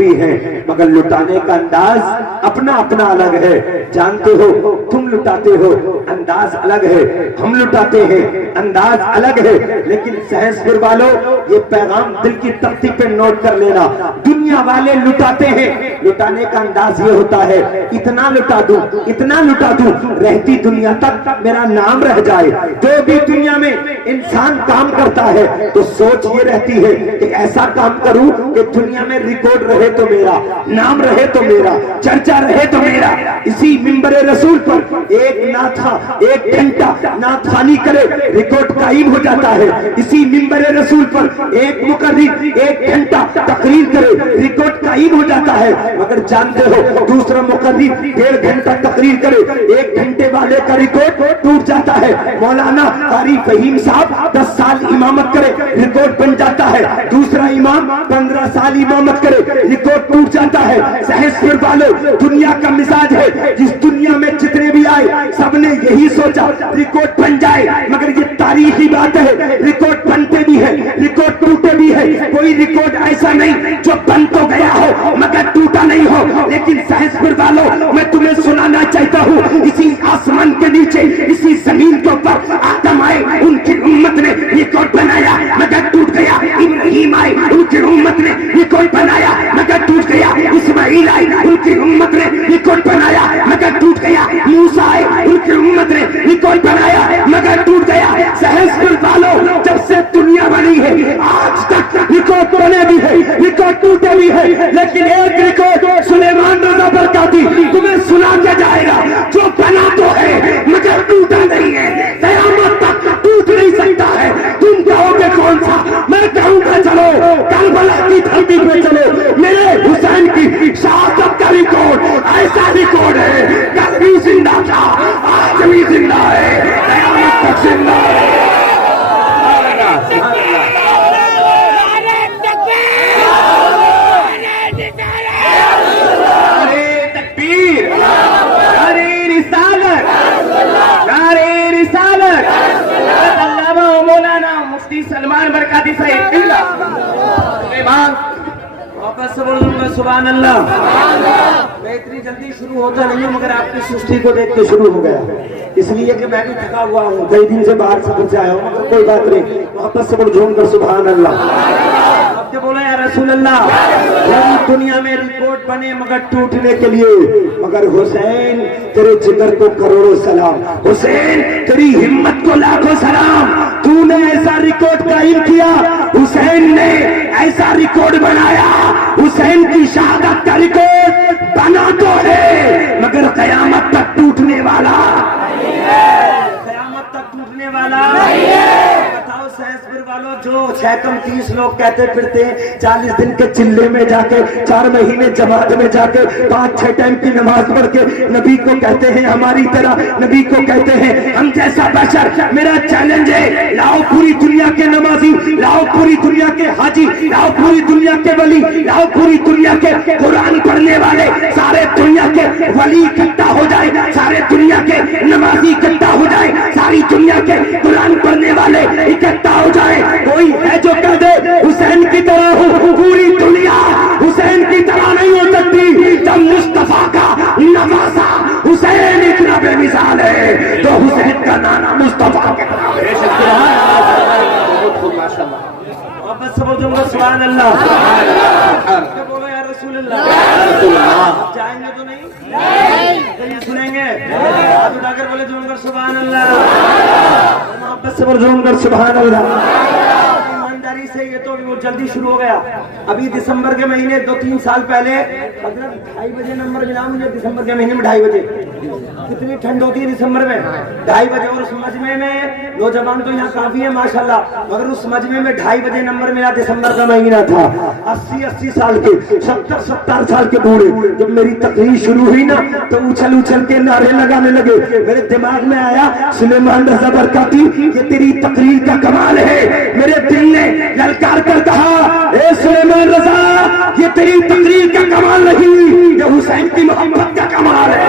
بھی ہیں مگر لٹانے کا انداز اپنا اپنا الگ ہے. جانتے ہو تم لٹاتے ہو انداز الگ ہے, ہم لٹاتے ہیں انداز الگ ہے. لیکن سہس پور والوں یہ پیغام دل کی تختی پہ نوٹ کر لینا. دنیا والے لٹاتے ہیں, لٹانے کا انداز یہ ہوتا ہے اتنا لٹا دوں اتنا لٹا دوں رہتی دنیا تک میرا نام رہ جائے. جو بھی دنیا میں انسان کام کرتا ہے تو سوچ یہ رہتی ہے کہ ایسا کام کروں کہ دنیا میں ریکارڈ رہے تو میرا, نام رہے تو میرا, چرچا رہے تو میرا. اسی منبر رسول پر ایک ناتھا ایک گھنٹہ نعت خوانی کرے ریکارڈ قائم ہو جاتا ہے. اسی منبر رسول پر ایک مقرر ایک گھنٹہ تقریر کرے ریکارڈ قائم ہو جاتا ہے. مگر جانتے ہو دوسرا مقرر 1.5 گھنٹہ تقریر کرے 1 گھنٹے والے کا ریکارڈ ٹوٹ جاتا ہے. مولانا قاری فہیم صاحب 10 سال امامت کرے ریکارڈ بن جاتا ہے. دوسرا امام 15 سال امامت کرے ریکارڈ ٹوٹ جاتا ہے. سہس پور والوں دنیا کا مزاج ہے, جس دنیا میں جتنے بھی آئے سب نے یہی سوچا ریکارڈ بن جائے. مگر یہ تاریخی بات ہے ریکارڈ بنتے بھی ہے ریکارڈ ٹوٹے بھی ہے. کوئی ریکارڈ ایسا نہیں جو بن تو گیا ہو مگر ٹوٹا نہیں ہو. لیکن سہس پور والوں میں تمہیں سنانا چاہتا ہوں اسی آسمان کے نیچے اسی زمین کے اوپر آدم آئے ان کی امت نے ریکارڈ بنایا مگر ٹوٹ گیا. ابراہیم آئے ان کی امت نے ریکارڈ بنایا مگر ٹوٹ گیا. اسماعیل آئے ان کی امت نے ریکارڈ بنایا مگر ٹوٹ گیا. موسیٰ آئے ان کی امت نے ریکارڈ بنایا مگر ٹوٹ گیا. سہس پور والوں جب سے دنیا بنی ہے آج تک ریکارڈ بنے بھی ہے ریکارڈ ٹوٹے بھی ہے. لیکن ایک ریکارڈ سلیمان رضا برکاتی تمہیں سنا کے جائے گا جو بنا تو ہے مگر ٹوٹا نہیں ہے. قیامت تک ٹوٹ نہیں سکتا ہے. تم کہو گے کون سا؟ میں کہوں گا چلو کربلا کی دھرتی پہ چلو. میرے حسین کی شہادت کا ریکارڈ ایسا ریکارڈ ہے کل بھی زندہ تھا آج بھی زندہ ہے قیامت تک زندہ ہے. سلمان برکاتی صاحب واپس سے بولوں گا سبحان اللہ. میں اتنی جلدی شروع ہوتا نہیں ہوں مگر آپ کی سستی کو دیکھ کے شروع ہو گیا, اس لیے کہ میں بھی تھکا ہوا ہوں, کئی دن سے باہر سفر سے آیا ہوں مگر کوئی بات نہیں. واپس سے بول جھوم کر سبحان اللہ. اب جو بولا یا رسول اللہ دنیا میں ریکارڈ بنے مگر ٹوٹنے کے لیے. مگر حسین تیرے جگر کو کروڑوں سلام, حسین تیری ہمت کو لاکھوں سلام. تو نے ایسا ریکارڈ قائم کیا, حسین نے ایسا ریکارڈ بنایا. حسین کی شہادت کا ریکارڈ بنا تو ہے مگر قیامت تک ٹوٹنے والا قیامت تک ٹوٹنے والا بتاؤ. سہس پور والوں جو 6 لوگ کہتے پھرتے 40 دن کے چلے میں جا کے 4 مہینے جماعت میں جا کے 5-6 ٹائم کی نماز پڑھ کے نبی کو کہتے ہیں ہماری طرح, نبی کو کہتے ہیں ہم جیسا بشر. میرا چیلنج ہے لاؤ پوری دنیا کے نمازی, لاؤ پوری دنیا کے حاجی, لاؤ پوری دنیا کے ولی, لاؤ پوری دنیا کے قرآن پڑھنے والے, سارے دنیا کے ولی اکٹھا ہو جائے, سارے دنیا کے نمازی اکٹھا ہو جائے, ساری دنیا کے قرآن پڑھنے والے اکٹھا ہو جائے. کوئی ہے جو کہہ دے حسین کی طرح ہوں, پوری دنیا حسین کی طرح نہیں ہو سکتی. جب مصطفیٰ کا نواسا حسین اتنا بے مثال ہے تو حسین کا نانا مصطفیٰ کے واپس سے بولوں گا سبحان اللہ. بولو یا رسول اللہ. جائیں گے تو نہیں سنیں گے ہاتھ اٹھا کر بولے جھوم کر سبحان اللہ. واپس سے بولو جھوم کر سبحان اللہ. ایمانداری سے یہ تو جلدی شروع ہو گیا. ابھی دسمبر کے مہینے 2-3 سال پہلے 2:30 بجے نمبر ملا مجھے. دسمبر کے مہینے میں 2:30 بجے کتنی ٹھنڈ ہوتی ہے دسمبر میں 2:30 بجے. اور اس مجمع میں نوجوان تو یہاں کافی ہے ماشاءاللہ, مگر اس مجمع میں 2:30 بجے نمبر ملا. دسمبر کا مہینہ تھا. 80 سال کے 70 سال کے بوڑھے جب میری تقریر شروع ہوئی نا تو اچھل کے نعرے لگانے لگے. میرے دماغ میں آیا سلیمان رضا برکاتی یہ تیری تقریر کا کمال ہے. میرے دل نے للکار کر کہا اے سلیمان رضا یہ تیری تقریر کا کمال نہیں, یہ حسین کی محبت کا کمال ہے.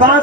5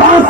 5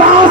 5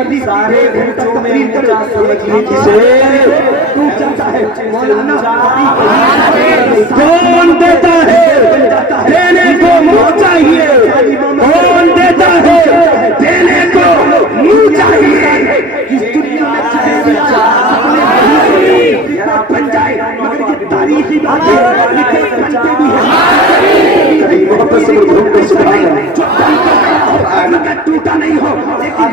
سارے بچوں میں اونچا سمجھنے کی تو چاہتا ہے مولانا کون دیتا ہے دینے کو منہ چاہیے کون دیتا ہے دینے کو منہ چاہیے اس دنیا میں بن جائے مگر یہ تاریخی بات ہے بنتے بھی ہیں محبت سے مگر ٹوٹا نہیں ہو لیکن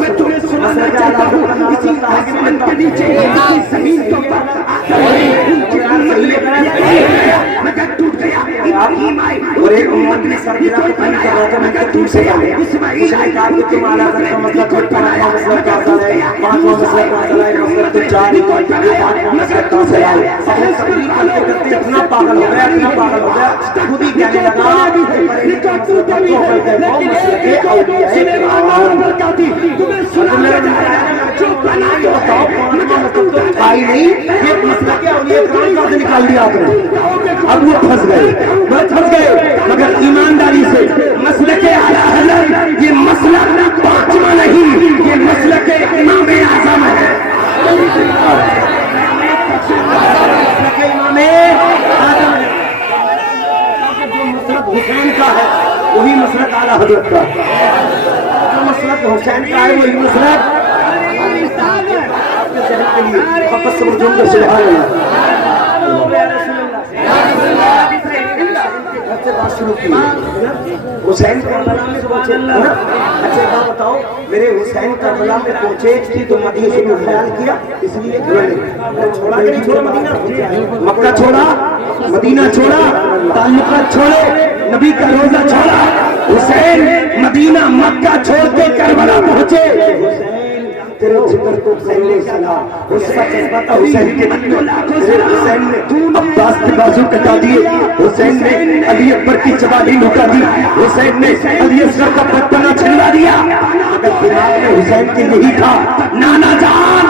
میں تمہیں سنانا چاہتا ہوں اسی آسمان کے نیچے اسی زمین کے اوپر مگر ٹوٹ گیا ابراہیم آئے اور ایک امت نے سرگرہ کو بنایا مگر ٹوٹ سے آئے اسماعیل آئے تمہارا مطلب کوئی پڑھایا مطلب کیا سا ہے پانچوں مطلب کیا سا ہے مطلب تو چار کوئی پڑھایا مطلب کیا سا ہے سہل سبری پالتے کرتے اتنا پاگل ہو گیا خود ہی کہنے لگا پر ایک کا ٹوٹا بھی ہے لیکن ایک سلیمان برکاتی تمہیں سنانا چاہتا جو بنائی بتاؤ آئی نہیں یہ مسئلہ کیا ہوئی ہے کہاں سے نکال دیا آپ نے اب وہ پھنس گئے مگر ایمانداری سے مسلک اعلیٰ حضرت یہ مسئلہ پانچواں نہیں یہ مسلک امام اعظم ہے مسلک امام اعظم ہے جو مسلک حسین کا ہے وہی مسلک اعلیٰ حضرت کا جو مسلک حسین کا ہے وہی مسلک کے لیے واپس سے مرجون کا سبحان حسین کربلا میں پہنچے اچھا بات بتاؤ میرے حسین کربلا میں پہنچے تو مدینے کو خیال کیا اس لیے چھوڑا کہ نہیں چھوڑا مدینہ مکہ چھوڑا مدینہ چھوڑا تعلقات چھوڑے نبی کا روزہ چھوڑا حسین مدینہ مکہ چھوڑ کے کربلا پہنچے تیرے ذکر کو حسین نے سنا اس کا جذبہ تھا حسین کے حسین نے عباس کے بازو کٹا دیے حسین نے علی اکبر کی چبانی لٹا دی حسین نے علی اصغر کا پتنا چھلوا دیا مگر دماغ میں حسین کے یہی تھا نانا جان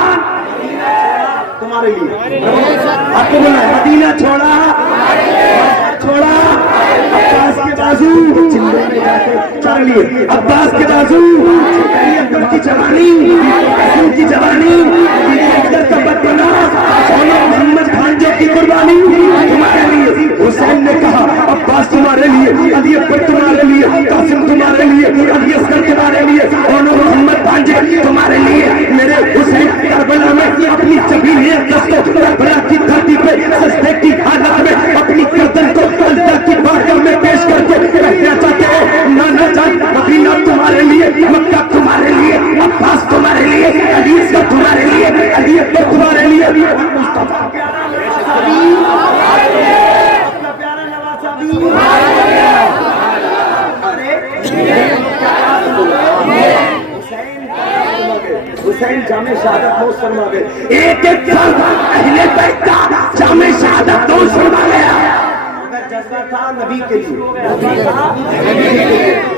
تمہارے لیے آپ کو بولا مدینہ چھوڑا عباس کے بازو چل لیے عباس کے بازو علی اکبر کی جوانی حسین کی جوانی اکبر کا پتنا سونا محمد بھانجے کی قربانی تمہارے لیے حسین نے کہا عباس تمہارے لیے علی اکبر تمہارے لیے قاسم تمہارے لیے علی اصغر تمہارے لیے سونا محمد بھانجے تمہارے لیے میرے حسین کربلا میں اپنی چبیلی دستوں کربلا کی دھرتی پہ سجدے کی حالت میں اپنی گردن کو اللہ کی بارگاہ میں پیش کر کے کہنا چاہتے ہیں نانا جان مدینہ تمہارے لیے مکہ تمہارے لیے عباس تمہارے لیے علی اصغر تمہارے لیے علی اکبر تمہارے لیے مصطفیٰ پیارا حسین جامع شہادت نوش فرما گئے ایک ایک فرد اہل بیت کا جامع شہادت نوش فرما گیا جذبہ تھا نبی کے لیے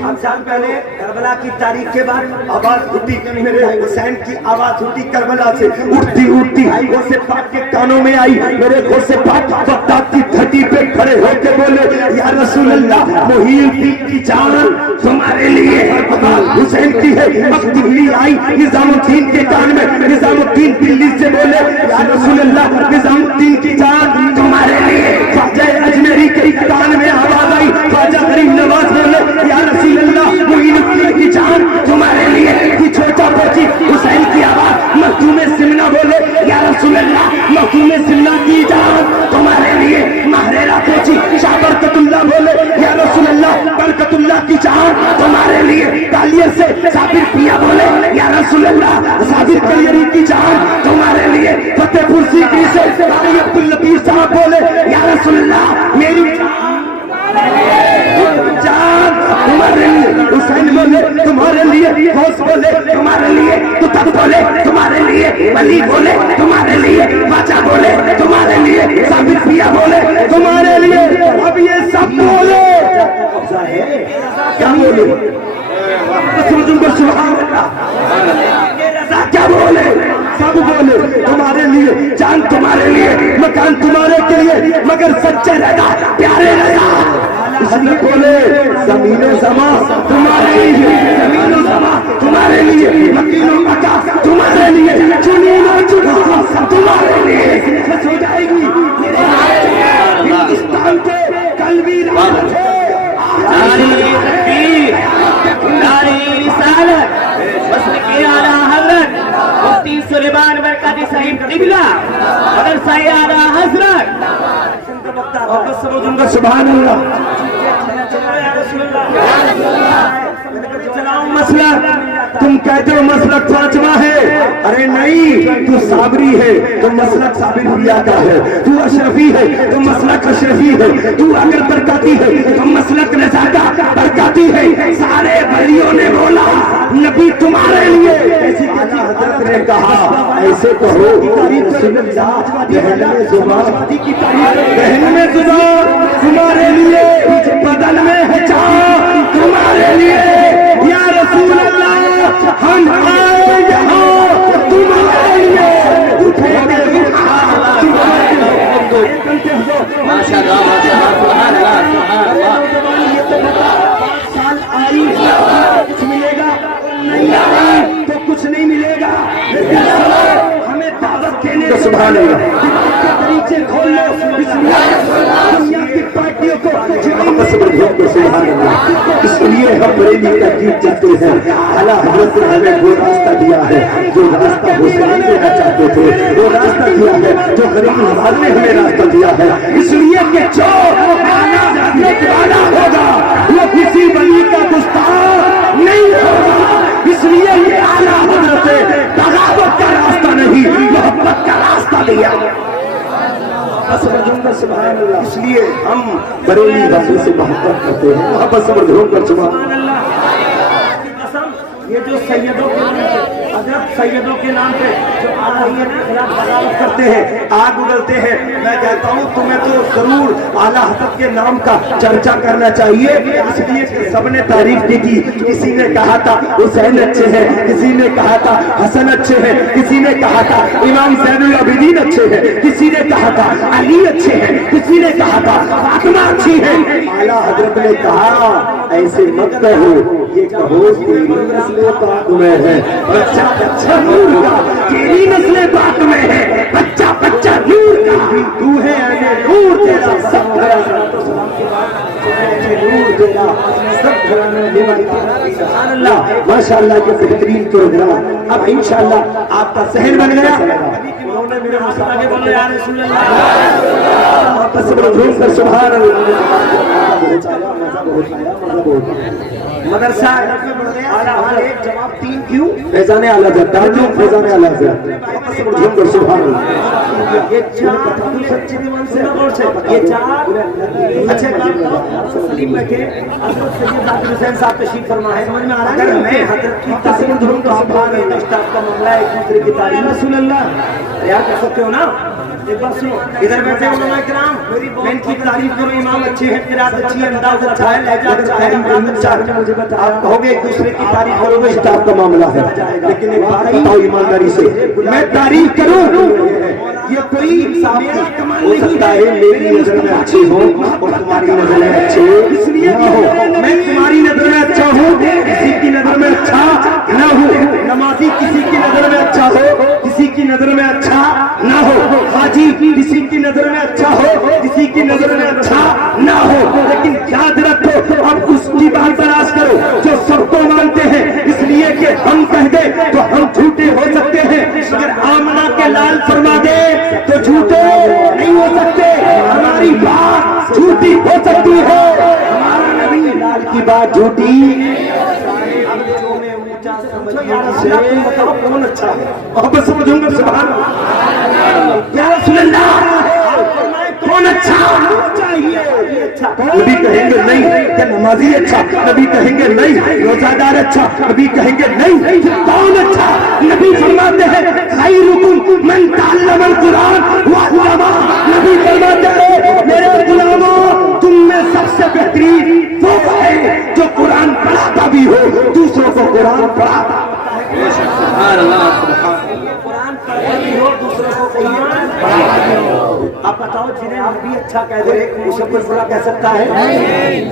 ہم سال پہلے کربلا کی تاریخ کے بعد آواز اٹھی میرے حسین کی آواز اٹھی کربلا سے اٹھتی غوث پاک کے کانوں میں آئی میرے غوث پاک بغداد کی دھرتی پہ کھڑے ہو کے بولے یا رسول اللہ محی الدین کی جان تمہارے لیے حسین کی ہے اب دلی آئی نظام الدین کے کان میں نظام الدین دلی سے بولے یا رسول اللہ نظام الدین کی جان تمہارے لیے خواجہ اجمیری کے کان میں آواز آئی خواجہ غریب نواز بولے یا رسول اللہ معین الدین کی جان تمہارے لیے کہ چھوٹا بچی حسین کی آواز مخدوم سمنا بولے یا رسول اللہ مخدوم سمنا کی جان تمہارے لیے مہریرہ پہنچی شاہ برکت اللہ بولے یا رسول اللہ برکت اللہ کی جان تمہارے لیے تالیہ سے صابر پیا بولے یا رسول اللہ صابر کلیری کی جان تمہارے لیے فتح پور سیکری سے قاری عبداللطیف صاحب بولے یا رسول اللہ میری جان تمہارے لیے حسین بولے تمہارے لیے غوث بولے تمہارے لیے قطب بولے تمہارے لیے ولی بولے تمہارے لیے باچا بولے تمہارے لیے ثابت پیا بولے تمہارے لیے اب یہ سب بولے کیا بولے سبحان اللہ کیا بولے سب بولے تمہارے لیے جان تمہارے لیے مکان تمہارے کے لیے مگر سچے رضا پیارے رضا اس لیے بولے زمین و زماں تمہارے لیے، زمین و زماں تمہارے لیے، مکین و مکہ تمہارے لیے، چنین و چنین تمہارے لیے بس ہو جائے گی۔ ہندوستان کے کل بھی رات ہے، نعرہ تکبیر، نعرہ رسالت، مسلک اعلیٰ حضرت مفتی سلیمان برکاتی صاحب قبلہ مدرسہ اعلیٰ حضرت سبحان اللہ۔ مسلک تم کہتے ہو مسلک پانچواں ہے، ارے نہیں، تو صابری ہے تو مسلک صابر بھیا کا ہے، تو اشرفی ہے تو مسلک اشرفی ہے، تو اگر برکاتی ہے تو مسلک رضا برکاتی ہے۔ سارے بھائیوں نے بولا نبی تمہارے لیے، ایسی کہتی حضرت نے کہا ایسے کہو رسول اللہ بہن میں زبان بہن میں زبان تمہارے لیے، بدن میں ہے جان تمہارے لیے، یا رسول اللہ ہم آئے یہاں تمہارے لیے، ماشاء اللہ سبحان اللہ سبحان اللہ۔ سال آئی کچھ ملے گا نہیں آئی تو کچھ نہیں ملے گا، لیکن ہمیں دعوت دینے سبحان اللہ طریقے کھول لو، دنیا کی پارٹیوں کو سبحان اللہ۔ اس لیے ہم بریلی تحقیق چاہتے ہیں، اعلیٰ حضرت نے ہمیں وہ راستہ دیا ہے جو راستہ وہ نہیں دینا چاہتے تھے، وہ راستہ دیا ہے جو غریب نواز نے ہمیں راستہ دیا ہے۔ اس لیے کہ جو اعلیٰ حضرت والا ہوگا وہ کسی ولی کا گستاخ نہیں ہوگا، اس لیے یہ اعلیٰ حضرت بغاوت کا راستہ نہیں محبت کا راستہ دیا۔ سبحان اللہ۔ اس لیے ہم بریلی والی سے محبت کرتے ہیں، محبت سمجھوں کر سبحان اللہ۔ یہ جو سیدوں کے نام پہ حضرت سیدوں کے نام پہ جو آ رہی ہے نا خلاف بغاوت کرتے ہیں، آگ اگلتے ہیں، میں کہتا ہوں تمہیں تو ضرور اعلیٰ حضرت کے نام کا چرچا کرنا چاہیے، اس لیے کہ سب نے تعریف کی تھی۔ کسی نے کہا تھا حسین اچھے ہیں، کسی نے کہا تھا حسن اچھے ہیں، کسی نے کہا تھا امام زین العابدین اچھے ہیں، کسی نے کہا تھا علی اچھے ہیں، کسی نے کہا تھا فاطمہ اچھی ہے۔ اعلیٰ حضرت نے کہا ایسے مت کہو، یہ کہو تیری نسل پاک میں ہے، بچہ بچہ نور کا، تیری نسل پاک میں ہے، بچہ بچہ نور کا، تو ہے اے نور تیرا سب گھرانا، نور تیرا سب گھرانا۔ سبحان اللہ، ماشاء اللہ کے بہترین پروگرام۔ اب انشاءاللہ آپ کا صحن بن گیا، انہوں نے میرے مسئلہ کے بولے یا رسول اللہ آپ سے بڑھوں کر سبحان اللہ۔ مدرسہ اعلیٰ حضرت جواب 3 کیوں؟ فیضان اعلیٰ حضرت تعلیم فیضان اعلیٰ حضرت سبحان اللہ۔ یہ چار سچے دیوان سے اور سے یہ چار اچھے کام سلیم بیٹھے حضرت سید ذاکر حسین صاحب تشریف فرما ہے، سمجھ میں آ رہا ہے؟ اگر میں حضرت کی تصویر دھروں تو سبحان اللہ اشتاق کا معاملہ ہے، ایک دوسرے کی تعریف رسول اللہ یاد کر سکتے ہو نا؟ ایک بات سنو، ادھر بیٹھے علماء کرام، میں ان کی تعریف کرو، امام اچھے ہیں، قرات اچھی ہے، انداز اچھا ہے، لہجہ اچھا ہے، امام اچھا ہے، مجھے بتا آپ کہو گے ایک دوسرے کی تعریف کرو گے اشتاق کا معاملہ ہے، لیکن ایک بات بتاؤ ایمانداری سے، میں تعریف کروں یہ کوئی ہو سکتا ہے میری نظر میں اچھی ہو اور تمہاری نظر میں اچھے اس لیے نہ ہو، میں تمہاری نظر میں اچھا ہوں کسی کی نظر میں اچھا نہ ہوں، نمازی کسی کی نظر میں اچھا ہو کسی کی نظر میں اچھا نہ ہو، حاجی کسی کی نظر میں اچھا ہو کسی کی نظر میں اچھا نہ ہو، لیکن یاد رکھو اب اس کی بات تلاش کرو جو سب کو مانتے ہیں، اس لیے کہ ہم کہہ دیں تو ہم جھوٹے ہو سکتے ہیں، اگر آمنہ کے لال فرما دے تو جھوٹے نہیں ہو سکتے، ہماری بات جھوٹی ہو سکتی ہے، ہمارا نبی لال کی بات جھوٹی کون اچھا ہے محبت سمجھوں گا سبحان اللہ یا رسول اللہ کون اچھا چاہیے؟ نبی کہیں گے نہیں کہ نمازی اچھا، نبی کہیں گے نہیں روزہ دار اچھا، نبی کہیں گے نہیں کون اچھا؟ نبی فرماتے ہیں خیرکم من تعلم القرآن وعلمہ، نبی فرماتے ہیں میرے غلاموں تم میں سب سے بہترین وہ ہے جو قرآن پڑھاتا بھی ہو دوسروں کو قرآن پڑھاتا سبحان اللہ سبحان اللہ۔ قرآن پڑھتا بھی ہو دوسروں کو قرآن پڑھاتا بھی ہو۔ آپ بتاؤ جنہیں نبی اچھا کہہ دے اسے کوئی برا کہہ سکتا ہے؟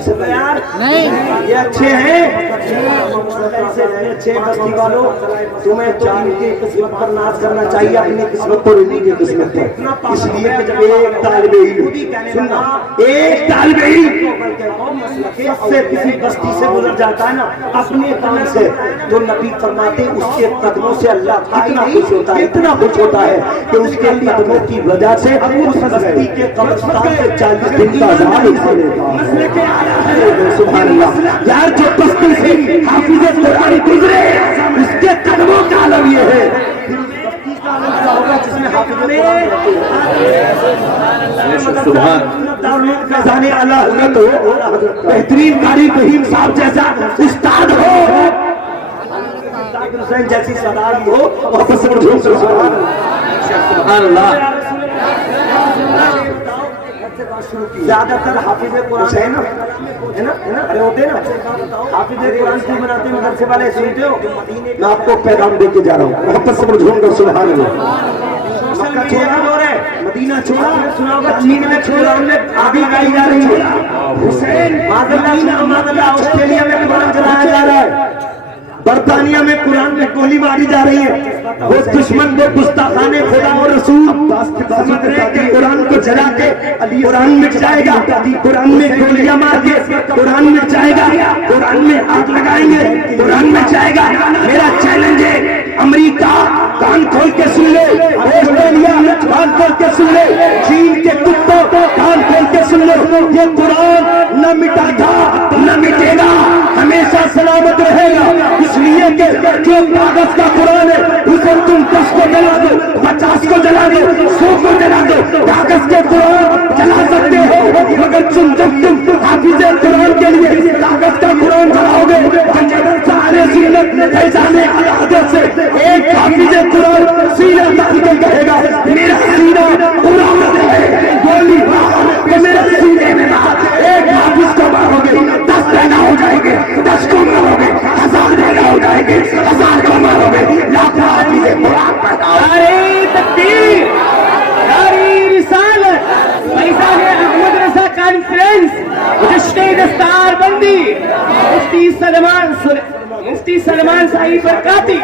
سب یار یہ اچھے ہیں، اچھے بستی والوں، تمہیں تو ان کی قسمت پر ناز کرنا چاہیے، اپنی قسمت پر انہیں کی قسمت ہے۔ اس لیے کہ جب ایک طالب علم سننا، ایک طالب علم سے کسی بستی سے گزر جاتا ہے نا اپنے قدم سے، تو نبی فرماتے اس کے قدموں سے اللہ اتنا خوش ہوتا ہے، اتنا خوش ہوتا ہے کہ اس کے قدموں کی وجہ سے اس بستی کے قبرستان سے 40 دن کا عذاب اٹھا لیتا ہے۔ سبحان اللہ یار، جو بستی سے حافظ قرآن گزرے اس کے قدموں کا عالم یہ ہے، جس میں حافظ فیضان اعلیٰ حضرت ہو، بہترین قاری فہیم صاحب جیسا استاد ہو، حسین جیسی سرداری ہو، سبحان اللہ۔ زیادہ تر حافظ قرآن ہے نا، ارے ہوتے نا حافظ قرآن کی بناتے ہیں مدرسے والے، سنتے ہو؟ میں آپ کو پیغام دے کے جا رہا ہوں، محبت سے جھوم کر سبحان اللہ۔ مکہ چھوڑا ہو رہا ہے، مدینہ چھوڑا، سنا ہوگا چین میں چھوڑا، ہم نے آگ لگائی جا رہی ہے، حسین مادلہ آسٹریلیا میں قرآن چلایا جا رہا ہے، برطانیہ میں قرآن میں گولی ماری جا رہی ہے، وہ دشمن وہ گستاخان خدا اور رسول سمجھ رہے ہیں کہ قرآن کو جلا کے قرآن مٹ جائے گا، قرآن میں گولیاں مار کے قرآن مٹ جائے گا، قرآن میں آگ لگائیں گے قرآن مٹ جائے گا۔ میرا چیلنج ہے، امریکہ کان کھول کے سن لے، آسٹریلیا کان کھول کے سن لے، چین کے کتوں کان کھول کے سن لے، یہ قرآن نہ مٹا تھا نہ مٹے گا، ہمیشہ سلامت رہے گا۔ اس لیے کہ جو کاغذ کا قرآن ہے اسے تم 10 کو جلا دو، 50 کو جلا دو، 100 کو جلا دو، کاغذ کے قرآن جلا سکتے ہو، مگر جب تم حافظ قرآن کے لیے کاغذ کا قرآن جلاؤ گے سے ایک حافظ قرآن سینہ تک کے کہے گا میرا سینہ قرآن ہے، گولی میرے سینے میں ایک حافظ کو مارو گے 10 پیدا ہو جائیں گے، 10 کو مارو گے 1000 پیدا ہو جائیں گے، 1000 کو مارو گے لاکھوں حافظ قرآن پیدا ہو۔ نعرہ تکبیر، نعرہ رسالت، فیضان احمد رضا کانفرنس، جشن دستار بندی، مفتی سلمان صاحب برکاتی،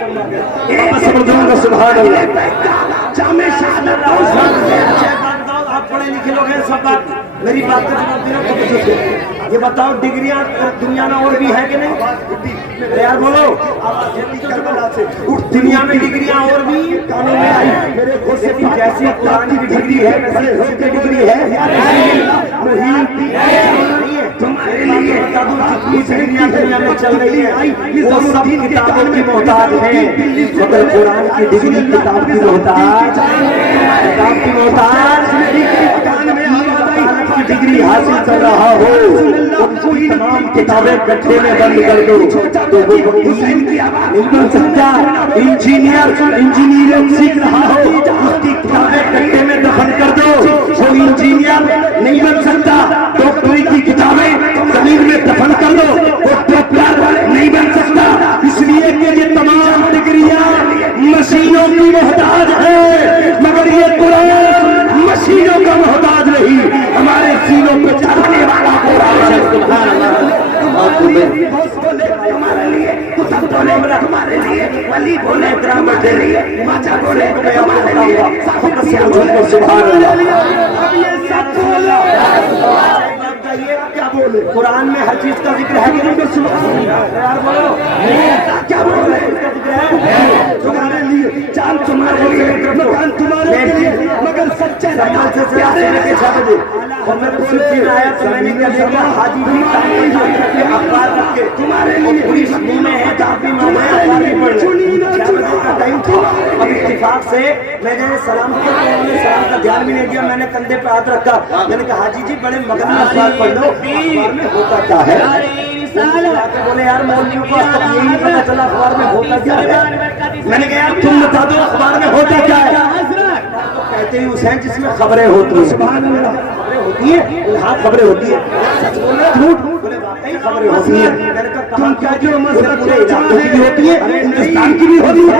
سبحان اللہ۔ جامع شہادت آپ پڑھے لکھے لوگ ہیں، سب بات میری بات کا جواب دینا خود سے۔ یہ بتاؤ ڈگریاں دنیا میں اور بھی ہے کہ نہیں؟ یار بولو، دنیا میں ڈگریاں اور بھی کانوں میں آئی، میرے خود سے بھی جیسی قرآن کی ڈگری ہے ویسے خود کی ڈگری ہے تمہارے لیے بتا دوں جتنی ڈگریاں دنیا میں چل رہی ہے وہ سب کتابوں کی محتاج ہیں، مگر قرآن کی ڈگری کتاب کی محتاج، کتاب کی محتاج ڈگری حاصل کر رہا ہو، تمام کتابیں گڈھے میں بند کر دو تو وہ نہیں بن سکتا۔ انجینئر سیکھ رہا ہو، اس کی کتابیں گڈھے میں دفن کر دو، وہ انجینئر نہیں بن سکتا۔ ڈاکٹری کی کتابیں زمین میں دفن کر دو، وہ ڈاکٹر نہیں بن سکتا۔ اس لیے کہ یہ تمام ڈگریاں مشینوں کی محتاج ہے، مگر یہ قرآن مشینوں کا محتاج نہیں، ہمارے سینوں پہ چڑھنے والا قرآن ہے۔ سبحان اللہ۔ ہمارے لیے کتب بولے ہمارے لیے، ولی بولے گرامر کے لیے، ماچا بولے ہمارے لیے، سبحان اللہ۔ اب یہ سب بولو، کیا بولے؟ قرآن میں ہر چیز کا ذکر ہے کہ نہیں؟ یار بولو کیا بولے؟ اس کا ذکر ہے تمہارے لیے، چاند تمہارے لیے، مکان تمہارے لیے، مگر سچے پیارے کے ساتھ اور میں پوری آیا تو میں نے کیا دیکھا حاجی بھی اخبار رکھ کے تمہارے لیے پوری مدنی میں ہے، کافی ماما ہے، اخبار پڑھ کا ٹائم تھا۔ اب اتفاق سے میں نے سلام کیا، انہوں نے سلام کا دھیان بھی نہیں دیا، میں نے کندھے پہ ہاتھ رکھا، میں نے کہا حاجی جی بڑے مگن میں اخبار پڑھ لو، اخبار میں ہوتا کیا ہے؟ بولے یار مولویوں کو اب یہی نہیں پتا چلا اخبار میں ہوتا کیا ہے۔ میں نے کہا یار تم بتا دو اخبار میں ہوتا کیا ہے؟ کہتے ہی حسین جس میں خبریں ہوتی ہیں، سبحان اللہ، خبریں ہوتی ہیں، ہاں خبریں ہوتی ہیں، سچ بول رہے جھوٹ بولے واقعی خبریں ہوتی ہیں۔ میں نے کہا تم کیا جو مسئلہ پورے علاقے کی بھی ہوتی ہے، ہندوستان کی بھی ہوتی ہے،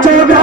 14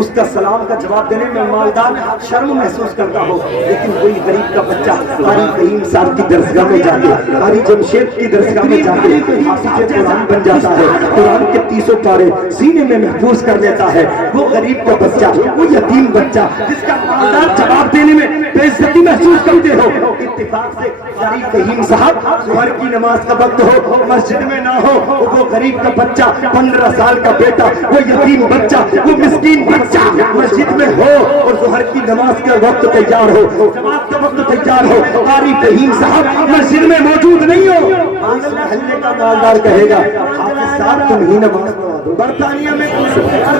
اس کا سلام کا جواب دینے میں مالدار شرم محسوس کرتا ہو، لیکن کوئی غریب کا بچہ قاری فہیم صاحب کی درسگاہ میں جا کے، قاری جمشید کی درسگاہ میں جا کے حافظ قرآن بن جاتا ہے، قرآن کے 30 پارے سینے میں محفوظ کر لیتا ہے، وہ غریب کا بچہ، وہ یتیم بچہ جس کا مالدار جواب دینے میں بے عزتی محسوس کرتے ہو، اتفاق سے قاری فہیم صاحب ظہر کی نماز کا وقت ہو مسجد میں نہ ہو، وہ غریب کا بچہ 15 سال کا بیٹا، وہ یتیم بچہ، وہ مسکین بچہ مسجد میں ہو اور ظہر کی نماز کا وقت تیار ہو، جماعت کا وقت تیار ہو، قاری فہیم صاحب مسجد میں موجود نہیں ہو، محلے کا مالدار کہے گا حافظ صاحب تم ہی نماز پڑھا دو۔ برطانیہ میں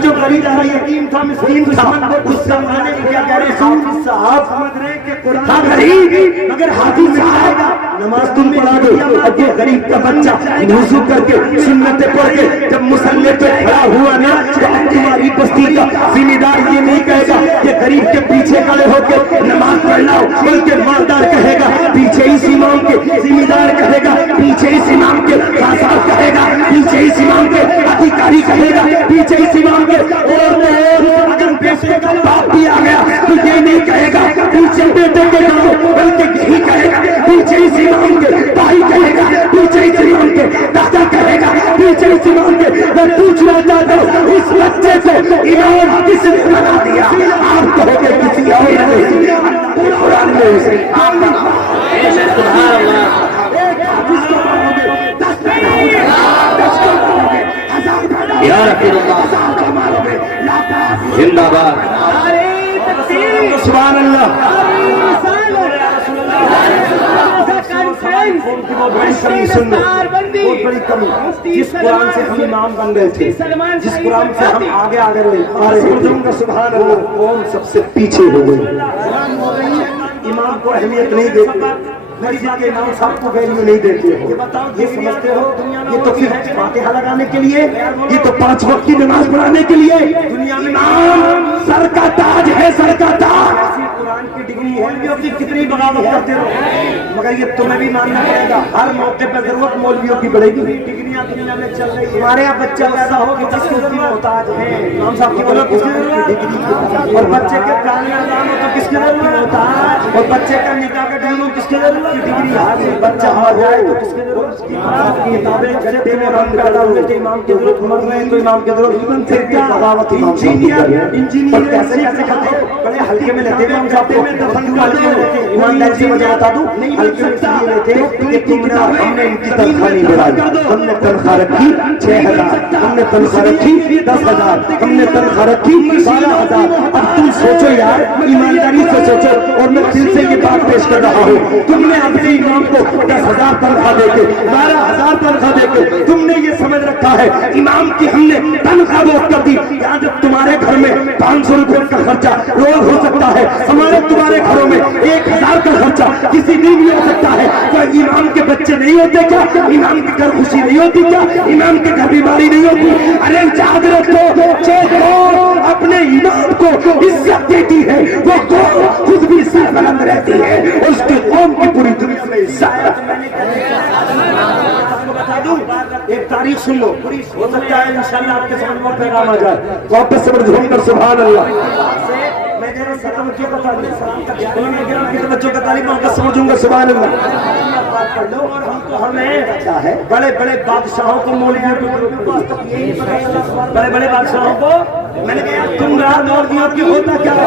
جو غریب تھا، یتیم تھا، مسکین تھا، اس زمانے میں کیا کہہ رہے حافظ صاحب سمجھ رہے کہ قرآن تھا غریب مگر حافظ صاحب نماز تم پڑھا دو۔ اب یہ غریب کا بچہ وضو کر کے سنتیں پڑھ کے جب مصلی پہ کھڑا ہوا نا تو اب تمہاری بستی کا ذمہ دار یہ نہیں کہے گا کہ غریب کے پیچھے کھڑے ہو کے نماز پڑھنا ہو، بلکہ مالدار کہے گا پیچھے اس امام کے، ذمہ دار کہے گا پیچھے اس امام کے، خاصا کہے گا پیچھے اس امام کے، ادھیکاری کہے گا پیچھے اس امام کے، اور اگر بیٹے کا باپ بھی آ گیا تو یہ نہیں کہے گا پیچھے بیٹے کے جاؤ، بلکہ یہی کہے گا پیچھے اس امام کے، بھائی کہے گا پیچھے اس امام کے، دادا کہے گا پیچھے اس امام کے۔ میں پوچھنا چاہتا ہوں اس بچے کو امام کس نے بنا دیا؟ آپ کہو گے کسی اور نے، قرآن میں اسے آپ بنا۔ یا رسول اللہ زندہ باد، سبحان اللہ۔ بہت بڑی کمی، جس قرآن سے ہم امام بن گئے تھے، جس قرآن سے ہم آگے آ رہے تھے، سبحان اللہ، قوم سب سے پیچھے ہو گئی، امام کو اہمیت نہیں دیتے، مسجد کے امام صاحب کو ویلیو نہیں دیتے ہو، یہ سمجھتے ہو یہ تو پھر فاتحہ لگانے کے لیے، یہ تو 5 وقت کی نماز پڑھانے کے لیے، امام سر کا تاج ہے، سر کا تاج، قرآن کی ڈگری ہے، مولوی کتنی بغاوت کرتے رہو، مگر یہ تمہیں بھی ماننا پڑے گا، ہر موقع پہ ضرورت مولویوں کی بڑھے گی، ڈگریاں دنیا میں چل رہی ہیں، تمہارے یہاں بچہ پیدا ہو کہ جس کو کی محتاج ہے، امام صاحب کی بولو کس کی ضرورت، اور بچے کے پرانے نظام ہو تو کس کی ضرورت، اور بچے کا نکاح کا ٹائم ہو کس کی ضرورت، ڈگری حاصل بچہ ہو جائے تو کس کی ضرورت، کتابیں جدے میں بند کرتا ہوئے تو امام کی ضرورت، مر رہے ہیں تو امام کی ضرورت، پھر کیا بغاوت امام صاحب کی کر رہے ہیں، اور کیسے کیسے کرتے بڑے ہلکے میں لیتے ہیں امام صاحب کو، ایمانداری سے مجھے بتا دوں ہلکے میں اس لیے لیتے کہ تم نے ہم نے ان کی تنخواہ نہیں بڑھائی، ہم نے تنخواہ رکھی 6000، ہم نے تنخواہ رکھی 10,000، ہم نے تنخواہ رکھی 12,000۔ اب تم سوچو یار، ایمانداری سے سوچو، اور میں دل سے یہ بات پیش کر رہا ہوں، تم نے اپنے امام کو 10,000 تنخواہ دے کے، 12,000 تنخواہ دے کے تم نے یہ سمجھ رکھا ہے امام کی ہم نے تنخواہ روک کر دی، یہاں جب تمہارے گھر میں 500 روپے کا خرچہ روز ہو سکتا ہے، ہمارے تمہارے گھروں میں 1,000 کا خرچہ کسی دن بھی ہو سکتا ہے، کوئی امام کے بچے نہیں ہوتے کیا؟ امام کے گھر خوشی نہیں ہوتی کیا؟ امام کے گھر بیماری نہیں ہوتی؟ ارے یاد رکھو جو قوم اپنے امام کو عزت دیتی ہے وہ قوم خود بھی سربلند رہتی ہے، اس کی قوم کی پوری دنیا میں عزت۔ ایک تاریخ سن لو، ہو سکتا ہے انشاءاللہ آپ کے سامنے وہ پیغام آ جائے، واپس سے جھوم کر سبحان اللہ۔ میں کہہ رہا ہوں توجہ کا تعلیم آپ کا سمجھوں گا، سبحان اللہ۔ ہمیں کیا ہے بڑے بڑے بادشاہوں کو مولویوں کو، بڑے بڑے بادشاہوں کو میں نے کہا تم رات اور دیا کہ ہوتا کیا ہے،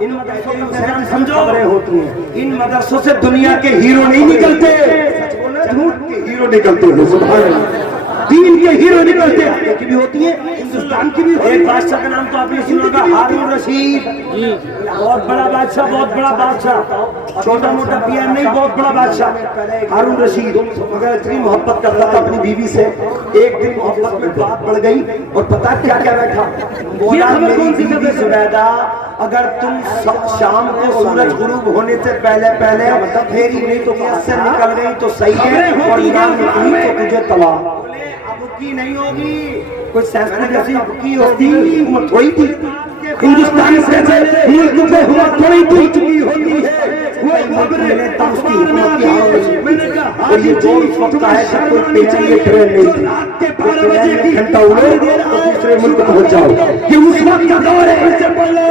ان مدرسوں سے سمجھو ہوتی ہیں، ان مدرسوں سے دنیا کے ہیرو نہیں نکلتے، جھوٹ کے ہیرو نکلتے ہیں، سبحان اللہ، دین کے ہیرو نکلتے ہیں، کی بھی ہوتی ہیں، ہندوستان کی بھی۔ ایک بادشاہ کا نام تو آپ نے سنا ہوگا، ہارون رشید، بہت بڑا بادشاہ، بہت بڑا بادشاہ، چھوٹا موٹا پی ایم نہیں، بہت بڑا بادشاہ ہارون رشید، مگر اتنی محبت کرتا تھا اپنی بیوی سے، ایک دن محبت میں بات بڑھ گئی اور پتا کیا کیا بیٹھا، بولا میری بیوی زبیدہ اگر تم شام کو سورج غروب ہونے سے پہلے پہلے میری نہیں تو سے نکل گئی تو صحیح ہے، اور نہ نکلی تو تجھے طلاق۔ اب کی نہیں ہوگی، کوئی سیاست جیسی اب کی ہوتی حکومت ہوئی تھی، ہندوستان سے ملک پہ حکومت ہوئی تھی ہوتی ہے، وہ میں نے کہا اور یہ دور اس وقت کا ہے جب کوئی پیچھے ٹرین نہیں تھی، 12 گھنٹہ اڑو اور دوسرے ملک پہنچ جاؤ، یہ اس وقت کا دور ہے۔ اس سے پہلے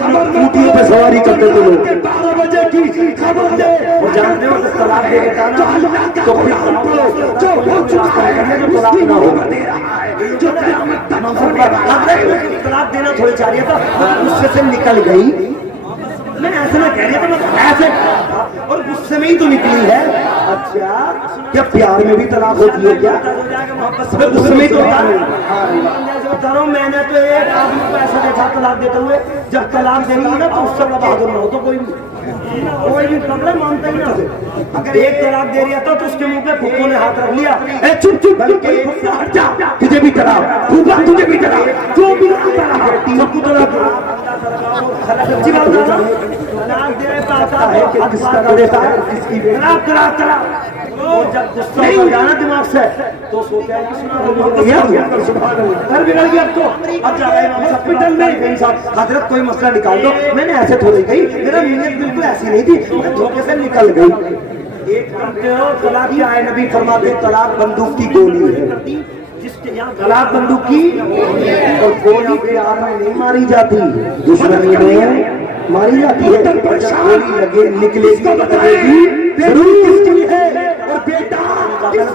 اونٹیوں پہ سواری کرتے تھے لوگ، 12 بجے کی خبر دے، اور جانتے ہو کہ طلاق دے دیتا نا تو پھر جو ہو چکا ہے جو طلاق نہ ہوگا دے رہا ہے، جو قیامت تک طلاق دینا تھوڑی چاہ رہی تھا، غصے سے نکل گئی۔ میں ایسے میں کہہ رہا تھا ایسے، اور غصے میں ہی تو نکلی ہے۔ اچھا کیا پیار میں بھی طلاق ہوتی ہے کیا؟ غصے میں ہی تو ہوتا ہے۔ میں نے تو ایک آدمی کو ایسا دیکھا طلاق دیتے ہوئے، جب طلاق دیں گی نا تو اس سے بڑا بہادر نہ ہو تو کوئی بھی پرابلم مانتا ہی نہ۔ اگر ایک طلاق دے رہا تھا تو اس کے منہ پہ پھپھو نے ہاتھ رکھ لیا، اے چپ چپ بلکہ ہٹ جا، تجھے بھی طلاق، پھوپھا تجھے بھی طلاق، جو بھی طلاق ہے سب کو طلاق۔ سچی بات ہے، طلاق دے پاتا ہے کہ کس کا دیتا ہے کس کی طلاق طلاق طلاق۔ جب غصہ ہو جانا دماغ سے تو سوچا ہے کہ سبحان اللہ گھر بگڑ گیا اب تو، اب جا رہے ہیں ہاسپٹل میں حضرت کوئی مسئلہ نکال دو۔ میں نے ایسے تھوڑی گئی، میرا نیت بالکل ایسی نہیں تھی، میں دھوکے سے نکل گئی۔ ایک کرتے ہو طلاق کیا ہے، نبی فرماتے طلاق بندوق کی گولی ہے، طلاق بندوق کی، اور گولی پیار میں نہیں ماری جاتی، دشمنی میں ماری جاتی ہے۔ گولی لگے نکلے گی ضرور کس کی ہے، اور بیٹا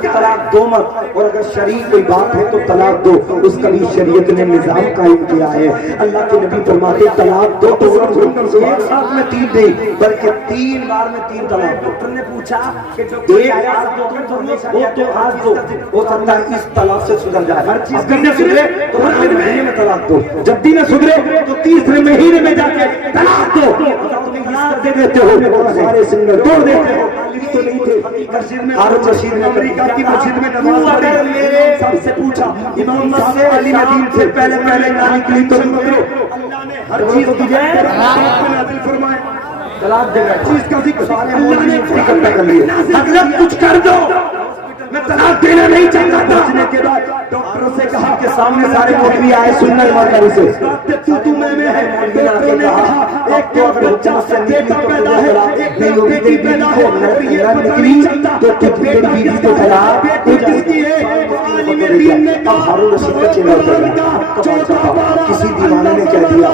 طلاق دو مت، اور اگر شریک کوئی بات ہے تو طلاق دو، اس کا بھی شریعت نے نظام قائم کیا ہے۔ اللہ کے نبی فرماتے طلاق دو تو ایک ساتھ میں 3 نہیں بلکہ 3 بار میں 3 طلاق۔ ڈاکٹر نے پوچھا کہ جو ایک ہاتھ دو وہ تو ہاتھ دو، ہو سکتا ہے اس طلاق سے سدھر جائے۔ ہر چیز کرنے سدھرے تو ہر مہینے میں طلاق دو، جب بھی نہ سدھرے تو 3رے مہینے میں جا کے طلاق دو۔ طلاق دے دیتے ہو سارے سنگل توڑ دیتے ہو، تو نہیں تھے مسجد میں، ہارون رشید نے امریکہ کی مسجد میں نماز پڑھی، میرے سب سے پوچھا امام صاحب علی دین سے پہلے نہ نکلی تو اللہ نے ہر چیز کی جائے نازل فرمایا، طلاق دے گا چیز کا ذکر اللہ نے اکٹھا کر لیا۔ حضرت کچھ کر دو، میں طلاق دینا نہیں چاہتا تھا۔ بچنے کے بعد ڈاکٹروں سے کہا کہ سامنے سارے مولوی آئے سننا مولوی سے، تو میں ہے، ڈاکٹروں نے کہا ایک تو بچہ سے بیٹا پیدا ہے، ایک بیٹی پیدا ہے، یہ نکلی تو کچھ بیٹی کے خلاف بیٹی کس کی ہے؟ عالم دین نے کہا ہارون رشید کا چہرہ اترا، کسی دیوانے نے کہہ دیا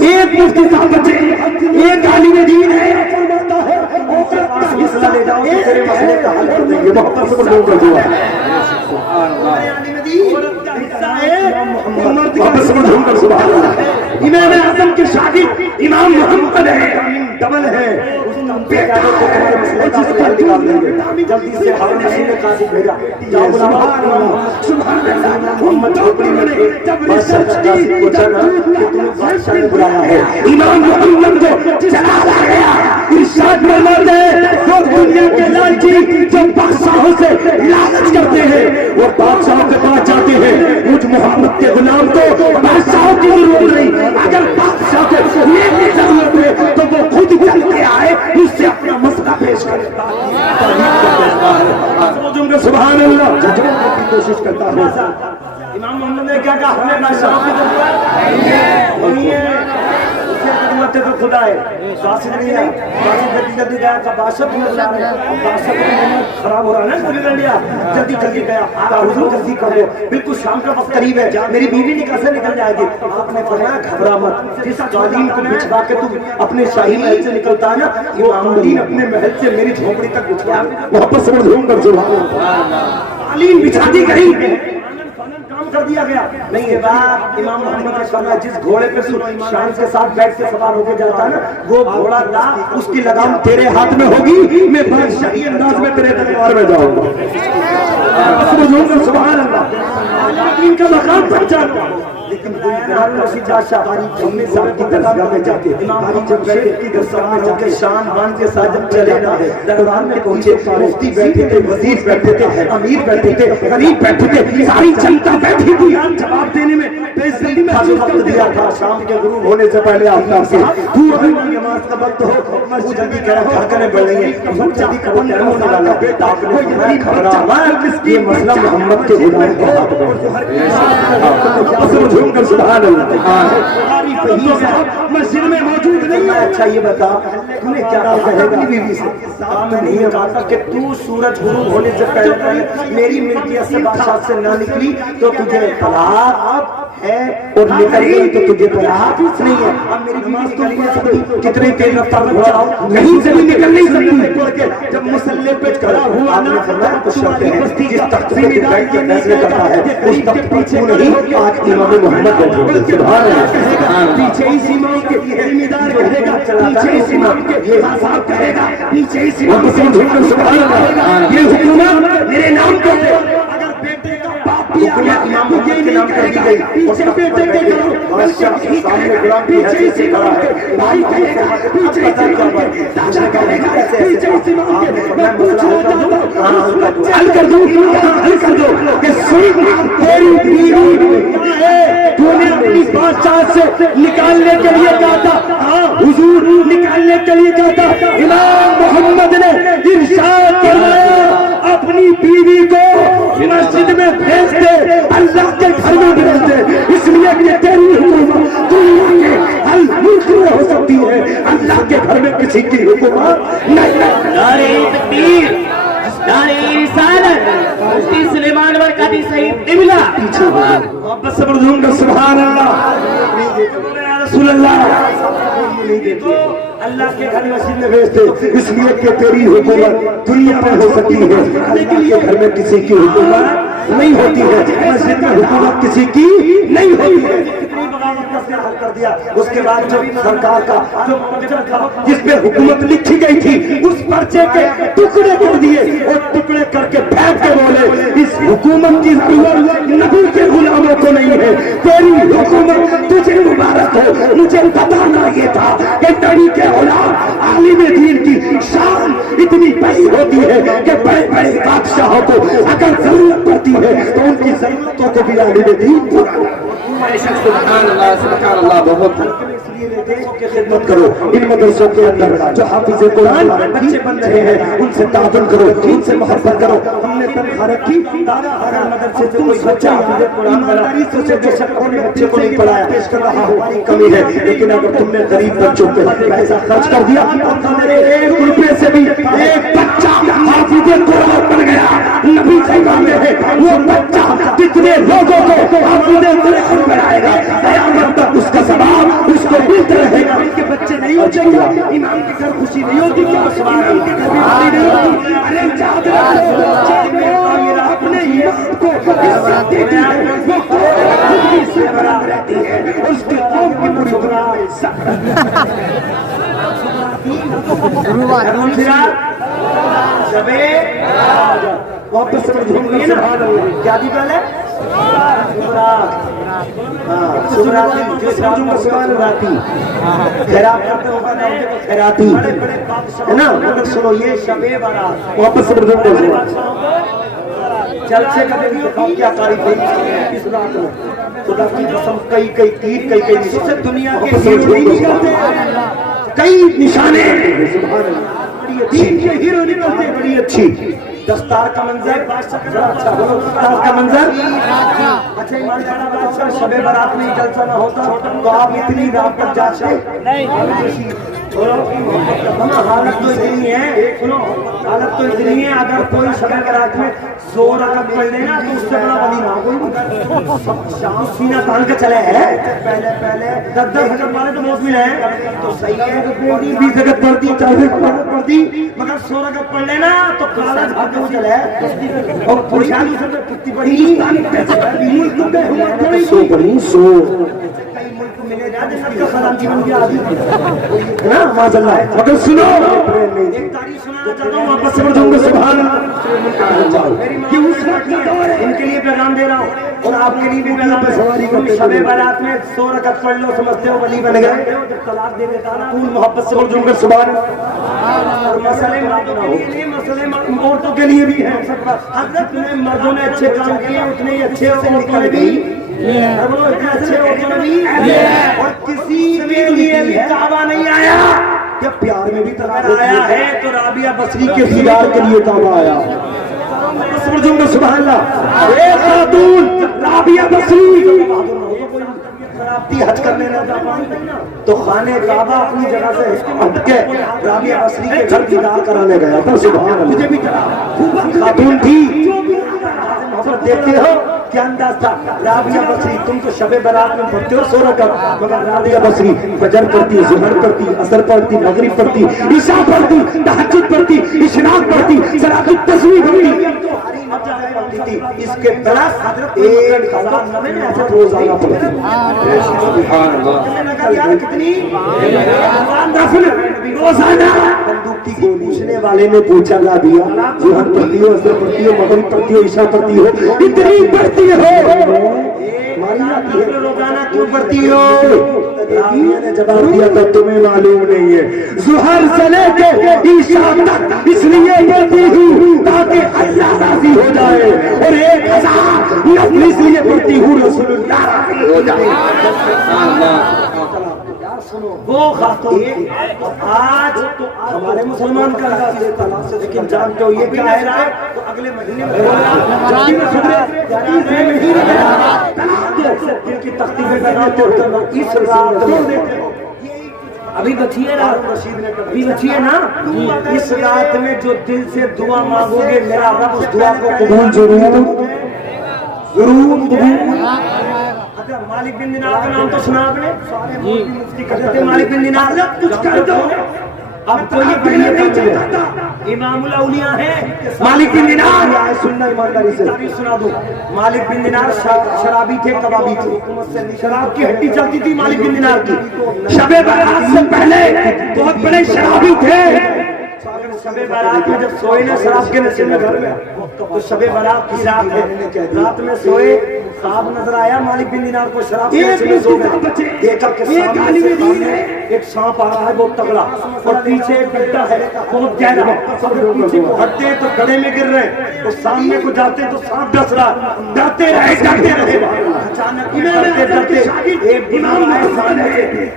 ایک مفتی صاحب بچے، ایک عالم دین ہے، فرماتا ہے مسئلہ لے جاؤ تیرے مسئلے کا حل کر دیں گے، محبت سے لوگ کر دیا امام اعظم کے شاگرد امام محمد ہے، ڈبل ہے، بیٹا کو مسئلے کا حل نکال دیں گے۔ جلدی سے ہارون رشید نے قاضی بھیجا، جاؤ بلاؤ سبحان اللہ محمد جھوپڑی میں بادشاہ قاضی کو جانا کہ تمہیں بادشاہ نے بلایا ہے۔ امام محمد کو چلا لا گیا، ارشاد فرماتے ہیں وہ دنیا کے لالچی جو بادشاہوں سے لالچ کرتے ہیں وہ بادشاہوں کے پاس جاتے ہیں، مجھ محمد کے غلام کو بادشاہوں کی ضرورت نہیں، اگر بادشاہ کو لینے کی ضرورت ہے تو وہ خود چل کے آئے اس سے اپنا مسئلہ پیش کرے۔ سبحان اللہ ججمنٹ کی کوشش کرتا ہے۔ امام محمد نے کیا کہا؟ ہمیں بادشاہوں کی ضرورت نہیں ہے، تو خدا ہے قاصد نہیں ہے، قاصد جلدی گیا تھا بادشاہ کو بلا رہے، بادشاہ کو خراب ہو رہا ہے نا پوری انڈیا، جلدی گیا حضور جلدی کر دو، بالکل شام کا وقت قریب ہے، میری بیوی کیسے نکل جائے گی؟ آپ نے فرمایا گھبرا مت، جس قالین کو بچھوا کے تم اپنے شاہی محل سے نکلتا ہے نا، وہ قالین اپنے محل سے میری جھونپڑی تک بچھوا، واپس سمجھ کر سبحان اللہ قالین بچھا دی گئی، کام کر دیا گیا نہیں ہے۔ بات امام محمد نے فرمایا جس گھوڑے پہ شان کے ساتھ بیٹھ کے سوار ہو کے جاتا ہے نا وہ گھوڑا تھا، اس کی لگام تیرے ہاتھ میں ہوگی، میں بادشاہی انداز میں تیرے دربار میں جاؤں گا۔ سبحان اللہ ان کا مقام پہچانا، لیکن ہارون رشید بادشاہ اپنے صاحب کی درگاہ میں جا کے جب بیٹھے کی درگاہ میں جا کے شان بان کے ساتھ جب چلے گئے دربار میں پہنچے، مفتی بیٹھے تھے، وزیر بیٹھے تھے، امیر بیٹھے تھے، غریب بیٹھے تھے، ساری جنتا بیٹھی تھی، جواب دینے میں بے عزتی محسوس کر دیا تھا۔ شام کے غروب ہونے سے پہلے آفتاب سے نماز کا وقت ہو، مسجد جلدی کہہ رہا کھڑکنے بڑھ رہی ہیں، جلدی کھڑکنے ہونے والا بیٹا آپ نے خبرا یہ مسئلہ محمد کے غلام کے ہاتھ میں۔ سبحان اللہ مسجد میں موجود نہیں فرمایا اچھا یہ بتا تمہیں کیا کہا ہے اپنی بیوی سے؟ صاحب میں نہیں کہا کہ تو سورج غروب ہونے سے پہلے میری ملکیت سے بادشاہ سے نہ نکلی تو تجھے طلاق ہے، اور نکل گئی تو تجھے طلاق نہیں ہے۔ اب میری نماز تو نہیں سکتی، کتنے تیز رفتار میں چلاؤ، نہیں سے بھی نکل نہیں سکتی۔ جب مسلح پہ کھڑا ہوا نا تو شرط ہے جس تخت پہ بیٹھ کے فیصلے کرتا ہے اس تخت پر تو نہیں، آج امام محمد سبحان اللہ، پیچھے ہی امام کے ذمہ دار کہے گا، پیچھے ہی امام کے صاحب کہے گا، پیچھے ہی امام سبحان اللہ، یہ حکومت میرے نام پر ہے۔ اگر بیٹے کا باپ بھی امام محمد کے نام کر دی گئی، پیچھے بیٹے کے بادشاہ سامنے غلام پیچھے ہی امام کے بھائی کہے گا، پیچھے ہی امام کے دادا کہے گا، پیچھے ہی امام کے میں پوچھنا چاہتا ہوں حل کر دو، حل کر دو کہ سن تیری بیوی تو نے اپنی بادشاہ سے نکالنے کے لیے کہا تھا، حضور نکالنے کے لیے کہا تھا، امام محمد نے ارشاد فرمایا اپنی بیوی کو مسجد میں بھیج دے، اللہ کے گھر میں بھیج دے، اس لیے کہ تیری حکومت دنیا کے ہر ملک میں ہو سکتی ہے، اللہ کے گھر میں کسی کی حکومت نہیں۔ نعرہ تکبیر، نعرہ رسالت، مفتی سلیمان برکاتی صاحب قبلہ، محبت سے بردوں گا سبحان اللہ، یا رسول اللہ، تو اللہ کے گھر مسجد میں بھیجتے اس لیے کہ تیری حکومت دنیا میں ہو سکتی ہے، لیکن یہ گھر میں کسی کی حکومت نہیں ہوتی ہے، مسجد میں حکومت کسی کی نہیں ہوتی ہے۔ کتنی بغاوت کا حل کر دیا، اس کے بعد جو سرکار کا جو پرچہ تھا جس پہ حکومت لکھی گئی تھی اس پرچے کے ٹکڑے کر دیے اور ٹکڑے کر کے پھینک کے بولے اس حکومت کی ضرورت نبی کے غلاموں کو نہیں ہے، تیری حکومت تجھے مبارک ہو۔ مجھے بتانا یہ تھا کہ نبی کے غلام عالم دین کی شان اتنی بڑی ہوتی ہے کہ بڑے بڑے بادشاہوں کو اگر ضرورت پڑتی ہے تو ان کی ضرورتوں کو بھی عالم دین پورا سبحان اللہ، سبحان اللہ، بہت خدمت کرو۔ ان مدرسوں کے اندر جو حافظ قرآن بچے بن رہے ہیں ان سے تعاون کرو، ان سے محبت کرو۔ ہم نے تنخواہ رکھی دارا مدرسے سے کوئی بچہ ایمانداری سے بے شک اپنے بچے کو نہیں پڑھایا، پیش کر رہا ہماری کمی ہے، لیکن اگر تم نے غریب بچوں پہ پیسہ خرچ کر دیا اور میرے 1 روپے سے بھی ایک بچہ حافظ قرآن بن گیا، نبی فرماتے ہیں وہ بچہ کتنے لوگوں کو حافظ قرآن بنائے گا، قیامت تک اس کا ثواب اس کو ملتا رہے گا۔ ان کے بچے نہیں ہوتے کیا؟ امام کے گھر خوشی نہیں ہوتی کیا؟ امام کے گھر خوشی نہیں ہوتی؟ ارے چاہتے اپنے امام کو عزت دیتی ہے، وہ خود کی سربراہ رہتی ہے، اس کے قوم کی پوری دنیا میں عزت واپس کیا دی پہلے خیرات کرتے ہوگا خیراتی ہے نا، مگر سنو یہ شب بارات واپس جلسے کا بھی دکھاؤ کیا تعریف ہوئی اس رات میں، خدا کی قسم کئی کئی تیر کئی کئی نشان دنیا کے ہیرو نہیں نکلتے، کئی نشانے دین کے ہیرو نکلتے، بڑی اچھی دستار کا منظر، دستار کا منظر اچھا ایماندار بادشاہ شب برات میں جلسہ نہ ہوتا تو آپ اتنی رات تک جاتے نہیں۔ حالت تو اتنی ہے، سنو حالت تو اتنی ہے اگر کوئی شب برات میں 100 رکعت پڑھ لینا تو اس سے بڑا ولی نہ کوئی شام سینہ تان کے چلے ہیں، پہلے 10 رکعت والے تو موت ملے ہیں تو صحیح ہے، 20 رکعت پڑھتی 40 رکعت پڑھتی مگر 100 رکعت پڑھ لینا تو کالا جھاڑ کے چلے اور خوشحالی سے کتنی بڑی ملک میں ہوا تھوڑی سو بڑی سو کئی ملک ملے جا جس کا سلام جیون کی عادی ہے نا ماشاء اللہ۔ مگر سنو ایک تاریخ سنانا چاہتا ہوں، واپس سے پڑھ دوں گا سبحان اللہ، کہ اس وقت کا دور ہے، ان کے لیے پیغام دے رہا ہوں اور آپ کے لیے بھی پیغام پہ سواری کرتے شب برات میں 100 رکعت پڑھ لو سمجھتے ہو ولی بن گئے، جب طلاق دے دیتا نا پھول محبت سے پڑھ دوں گا سبحان اللہ۔ اور مسئلے عورتوں کے لیے بھی ہے، حضرت نے مردوں نے اچھے کام کیے اتنے ہی اچھے عورتوں نے بھی، اتنے اچھے عورتوں نے بھی، اور کسی کے لیے بھی کعبہ نہیں آیا، جب پیار میں بھی طلاق آیا ہے تو رابعہ بصری کے دیدار کے لیے کعبہ آیا، سبحان اللہ۔ ایک خاتون رابعہ بصری ضابطی حج کرنے نہ جا پائیں تو خانہ کعبہ اپنی جگہ سے ہٹ کے رابعہ بصری کے گھر دیدار کرانے گیا تھا. سبحان اللہ. مجھے بھی خاتون تھی محبت دیکھتے ہو کیا انداز تھا. رابعہ بصری تم تو شب برات میں پڑھتے ہو 16 رکعت، مگر رابعہ بصری فجر پڑھتی، ظہر پڑھتی، عصر پڑھتی، مغرب پڑھتی، عشاء پڑھتی، تہجد پڑھتی، اشراق پڑھتی، صلاۃ التسبیح پڑھتی. اس کے برعکس حضرت 1000 روزانہ پڑھتی. سبحان اللہ. کتنی روزانہ. بندوق کی گولی. پوچھنے والے نے پوچھا رابعہ ظہر پڑھتی ہو، عصر پڑھتی ہو، مغرب پڑھتی ہو، عشاء پڑھتی ہو، اتنی پڑھتی ہو روزانہ کیوں پڑھتی ہو؟ رابعہ نے جواب دیا تو تمہیں معلوم نہیں ہے ظہر سے لے کے عشاء تک اس لیے پڑھتی ہوں تاکہ اللہ راضی ہو جائے، اور 1000 نفل اس لیے پڑھتی ہوں رسول اللہ راضی ہو جائے. وہ خاتون آج ہمارے مسلمان کا لیکن جانتے ہو یہ کیا ہے؟ تو اگلے مہینے دل کی تختی میں بناتے ہو اس رات میں ابھی بچیے نا اس رات میں جو دل سے دعا مانگو گے میرا رب اس دعا کو قبول ضرور مالک بن دینار کا نام تو سنا آپ نے؟ مالک بن دینار کچھ کر دو. اب تو یہ بڑھیا نہیں چلتا. امام الاولیاء ہے مالک بن دینار. سننا ایمانداری سے سنا دو. مالک بن دینار شرابی تھے، کبابی تھے. شراب کی ہڈی چلتی تھی مالک بن دینار کی. شب برات سے پہلے بہت بڑے شرابی تھے. شب برات میں جب سوئے نا شراب کے نشے میں گھر میں تو شب برات کی رات ہے، رات میں سوئے خواب نظر آیا مالک بن دینار کو شراب کے نشے میں سو گئے. دیکھا کہ سامنے ایک سانپ آ رہا ہے بہت تگڑا اور پیچھے ایک گڈھا ہے بہت گہرا. پیچھے کو ہٹتے تو گڑھے میں گر رہے اور سامنے کو جاتے تو سانپ ڈس رہا. ڈرتے رہے اچانک ڈرتے ایک امام آئے سامنے.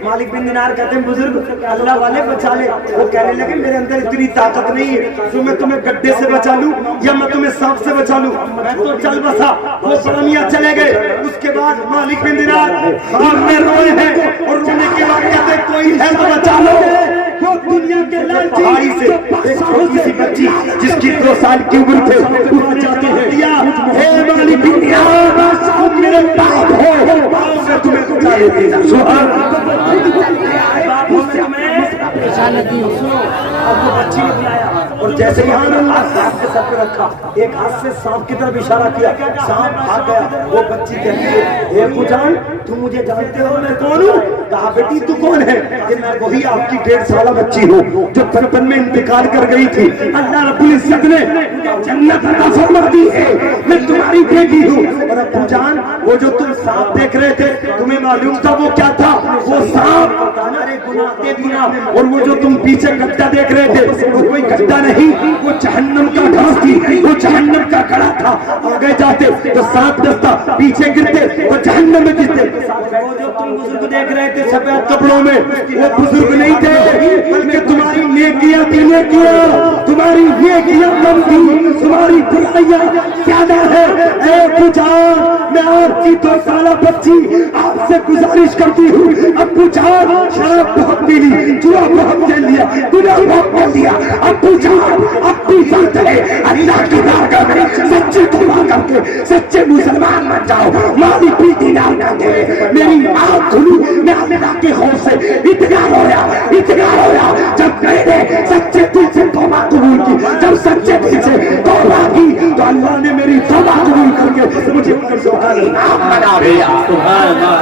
مالک بن دینار کہتے ہیں بزرگ اللہ والے بچا لے. وہ کہنے لگے میرے اندر اتنی طاقت نہیں ہے جو میں تمہیں گڈھے سے بچا لوں یا میں تمہیں سانپ سے بچا لوں. میں تو چل بسا. وہ سلامیاں چلے گئے. اس کے بعد مالک بن دینار خواب میں روئے ہیں اور رونے کے بعد کہتے کوئی ہے تو بچا لو. وہ دنیا کے لالچی سے ایک چھوٹی سی بچی جس کی 2 سال کی عمر تھے اس جاتے ہیں دیا اے مالک بن دینار تم میرے باپ ہو، باپ سے تمہیں بچا لیتے ہیں. سبحان بچی نے بلایا اور جیسے ہی ہاتھ سانپ کے سر پہ رکھا ایک ہاتھ سے سانپ کی طرف اشارہ کیا. سانپ بھاگ گیا. وہ بچی کہتی ہے اے ابو جان تم مجھے جانتے ہو میں کون ہوں؟ کہا بیٹی تو کون ہے؟ کہ میں وہی آپ کی 1.5 سالہ بچی ہوں جو بچپن میں انتقال کر گئی تھی. اللہ رب العزت نے جنت عطا فرما دی ہے، میں تمہاری بیٹی ہوں. اور ابو جان وہ جو تم سانپ دیکھ رہے تھے تمہیں معلوم تھا وہ کیا تھا؟ وہ سانپ ہمارے گناہ کے دیا. اور وہ جو تم پیچھے گڈھا دیکھ رہے تھے وہ کوئی گڈھا نہیں، وہ جہنم کا گھاس تھی، وہ جہنم کا گڑھا تھا. آگے جاتے تو سانپ ڈستا، پیچھے گرتے وہ جہنم میں گرتے. وہ جو تم بزرگ دیکھ رہے تھے سفید کپڑوں میں وہ بزرگ نہیں تھے بلکہ تمہاری نیکیاں تھی. نیکیاں تمہاری نیکیاں کم تھی، تمہاری برائیاں زیادہ ہے. اے ابو جان میں آپ کی 2 سالہ بچی آپ سے گزارش کرتی ہوں ابو جان شراب بہت پی لی، جوا بہت کھیل لیا، گناہ بہت کر دیا. ابو جان اب بھی فرض ہے اللہ کی بارگاہ میں سچے توبہ کر کے سچے مسلمان بن جاؤ. مالک بن دینار کہتے ہیں میری آنکھ کھلی، میں اللہ کے خوف سے اتقال ہوا جب میں نے سچے دل سے توبہ قبول کی. جب سچے دل سے توبہ کی تو اللہ نے میری توبہ قبول کر کے مجھے سبحان اللہ بنا دیا. سبحان اللہ.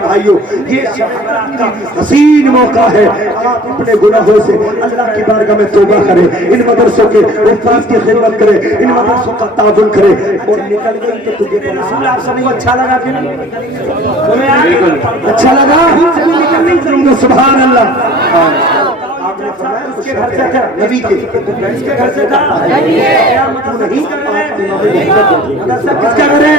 بھائیو یہ شہادت کا حسین موقع ہے. آپ اپنے گناہوں سے اللہ کی بارگاہ میں توبہ کریں، ان مدرسوں کے حفاظ کی خدمت کریں، ان مدرسوں کا تعاون کریں. اور نکل گئی تو تجھے رسول آپ سب کو اچھا لگا کہ اچھا لگا؟ سبحان اللہ. آپ نے فرمایا اس کے گھر سے تھا نبی کے، اس کے گھر سے تھا مدرسہ کس کا گھر ہے؟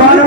12